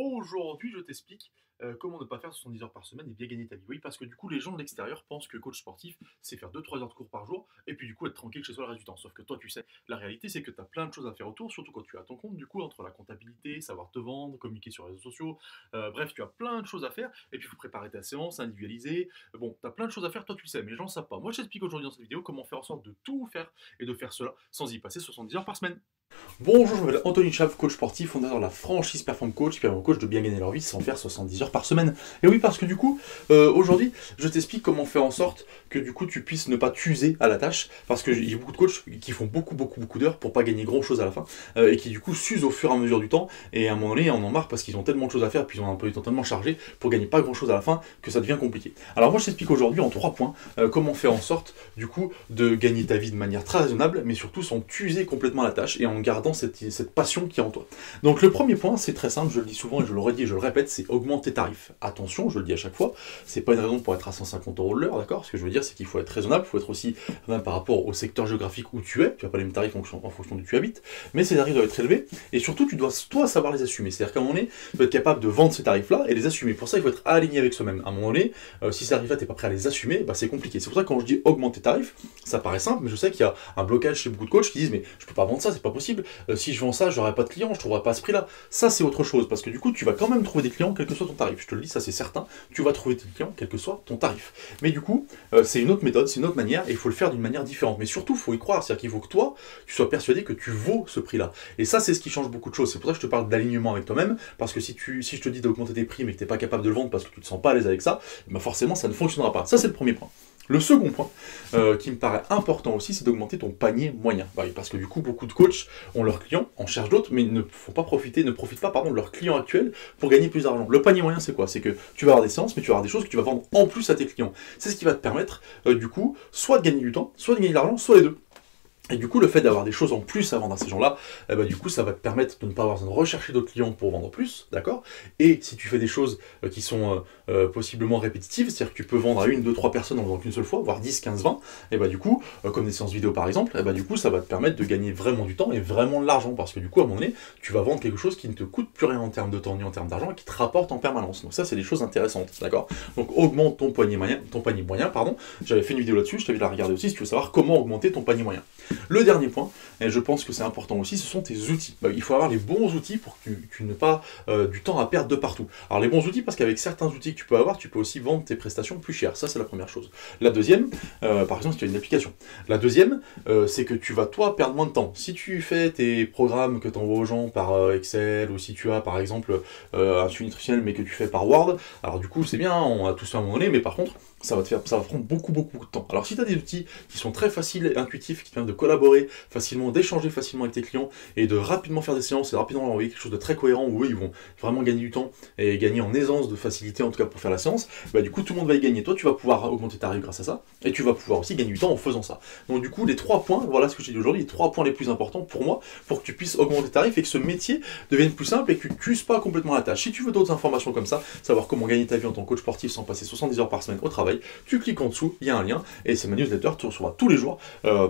Aujourd'hui, je t'explique comment ne pas faire 70 heures par semaine et bien gagner ta vie. Oui, parce que du coup, les gens de l'extérieur pensent que coach sportif, c'est faire 2-3 heures de cours par jour et puis du coup être tranquille chez soi le reste du temps. Sauf que toi, tu sais, la réalité, c'est que tu as plein de choses à faire autour, surtout quand tu as ton compte, du coup, entre la comptabilité, savoir te vendre, communiquer sur les réseaux sociaux. Bref, tu as plein de choses à faire et puis il faut préparer ta séance, individualiser. Bon, tu as plein de choses à faire, toi, tu le sais, mais les gens ne savent pas. Moi, je t'explique aujourd'hui dans cette vidéo comment faire en sorte de tout faire et de faire cela sans y passer 70 heures par semaine. Bonjour, je m'appelle Anthony Chav, coach sportif, fondateur de la franchise Perform Coach, qui permet aux coachs de bien gagner leur vie sans faire 70 heures par semaine. Et oui, parce que du coup, aujourd'hui, je t'explique comment faire en sorte que du coup tu puisses ne pas t'user à la tâche, parce qu'il y a beaucoup de coachs qui font beaucoup d'heures pour pas gagner grand chose à la fin, et qui du coup s'usent au fur et à mesure du temps, et à un moment donné, on en marre parce qu'ils ont tellement de choses à faire, puis ils ont un emploi du temps tellement chargé pour gagner pas grand chose à la fin que ça devient compliqué. Alors moi, je t'explique aujourd'hui en 3 points comment faire en sorte du coup de gagner ta vie de manière très raisonnable, mais surtout sans t'user complètement à la tâche et en gardant cette passion qui est en toi. Donc le premier point, c'est très simple, je le dis souvent et je le redis et je le répète, c'est augmenter tes tarifs. Attention, je le dis à chaque fois, c'est pas une raison pour être à 150 € de l'heure, d'accord? Ce que je veux dire, c'est qu'il faut être raisonnable, il faut être aussi raisonnable par rapport au secteur géographique où tu es, tu n'as pas les mêmes tarifs en fonction d'où tu habites, mais ces tarifs doivent être élevés, et surtout tu dois toi savoir les assumer. C'est-à-dire qu'à un moment donné, tu dois être capable de vendre ces tarifs-là et les assumer. Pour ça, il faut être aligné avec soi-même. À un moment donné, si ces tarifs-là, tu n'es pas prêt à les assumer, bah, c'est compliqué. C'est pour ça que quand je dis augmenter tes tarifs, ça paraît simple, mais je sais qu'il y a un blocage chez beaucoup de coachs qui disent mais je peux pas vendre ça, c'est pas possible. Si je vends ça, j'aurai pas de clients, je trouverai pas à ce prix-là. Ça, c'est autre chose, parce que du coup, tu vas quand même trouver des clients, quel que soit ton tarif. Je te le dis, ça c'est certain, tu vas trouver des clients, quel que soit ton tarif. Mais du coup, c'est une autre méthode, c'est une autre manière, et il faut le faire d'une manière différente. Mais surtout, il faut y croire, c'est-à-dire qu'il faut que toi, tu sois persuadé que tu vaux ce prix-là. Et ça, c'est ce qui change beaucoup de choses. C'est pour ça que je te parle d'alignement avec toi-même, parce que si je te dis d'augmenter tes prix, mais que tu n'es pas capable de le vendre parce que tu ne te sens pas à l'aise avec ça, bah forcément, ça ne fonctionnera pas. Ça, c'est le premier point. Le second point, qui me paraît important aussi, c'est d'augmenter ton panier moyen. Bah oui, parce que du coup, beaucoup de coachs ont leurs clients, en cherchent d'autres, mais ne profitent pas de leurs clients actuels pour gagner plus d'argent. Le panier moyen, c'est quoi? C'est que tu vas avoir des séances, mais tu vas avoir des choses que tu vas vendre en plus à tes clients. C'est ce qui va te permettre, du coup, soit de gagner du temps, soit de gagner de l'argent, soit les deux. Et du coup, le fait d'avoir des choses en plus à vendre à ces gens-là, eh ben, du coup, ça va te permettre de ne pas avoir besoin de rechercher d'autres clients pour vendre plus, d'accord? Et si tu fais des choses qui sont possiblement répétitives, c'est-à-dire que tu peux vendre à 1, 2, 3 personnes en vendant qu'une seule fois, voire 10, 15, 20, et bah du coup, comme des séances vidéo par exemple, et bah du coup, ça va te permettre de gagner vraiment du temps et vraiment de l'argent, parce que du coup, à un moment donné, tu vas vendre quelque chose qui ne te coûte plus rien en termes de temps ni en termes d'argent et qui te rapporte en permanence. Donc ça, c'est des choses intéressantes, d'accord? Donc augmente ton panier moyen, pardon. J'avais fait une vidéo là-dessus, je t'invite à la regarder aussi si tu veux savoir comment augmenter ton panier moyen. Le dernier point, et je pense que c'est important aussi, ce sont tes outils. Il faut avoir les bons outils pour que tu n'aies pas du temps à perdre de partout. Alors les bons outils, parce qu'avec certains outils que tu peux avoir, tu peux aussi vendre tes prestations plus chères. Ça, c'est la première chose. La deuxième, par exemple, si tu as une application. La deuxième, c'est que tu vas, toi, perdre moins de temps. Si tu fais tes programmes que tu envoies aux gens par Excel, ou si tu as, par exemple, un suivi nutritionnel, mais que tu fais par Word, alors du coup, c'est bien, on a tous fait à un moment donné, mais par contre, ça va prendre beaucoup de temps. Alors si tu as des outils qui sont très faciles et intuitifs, qui te permettent de collaborer facilement, d'échanger facilement avec tes clients et de rapidement faire des séances et de rapidement leur envoyer quelque chose de très cohérent où eux ils vont vraiment gagner du temps et gagner en aisance, de facilité en tout cas pour faire la séance, bah du coup tout le monde va y gagner. Toi tu vas pouvoir augmenter ta tarif grâce à ça et tu vas pouvoir aussi gagner du temps en faisant ça. Donc du coup les 3 points, voilà ce que j'ai dit aujourd'hui, les 3 points les plus importants pour moi pour que tu puisses augmenter tes tarifs et que ce métier devienne plus simple et que tu ne t'uses pas complètement la tâche. Si tu veux d'autres informations comme ça, savoir comment gagner ta vie en tant que coach sportif sans passer 70 heures par semaine au travail, tu cliques en dessous, il y a un lien, et c'est ma newsletter, tu recevras tous les jours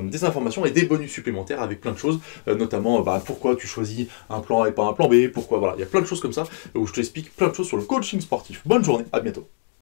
des informations et des bonus supplémentaires avec plein de choses, notamment pourquoi tu choisis un plan A et pas un plan B, pourquoi, voilà, il y a plein de choses comme ça, où je t'explique plein de choses sur le coaching sportif. Bonne journée, à bientôt.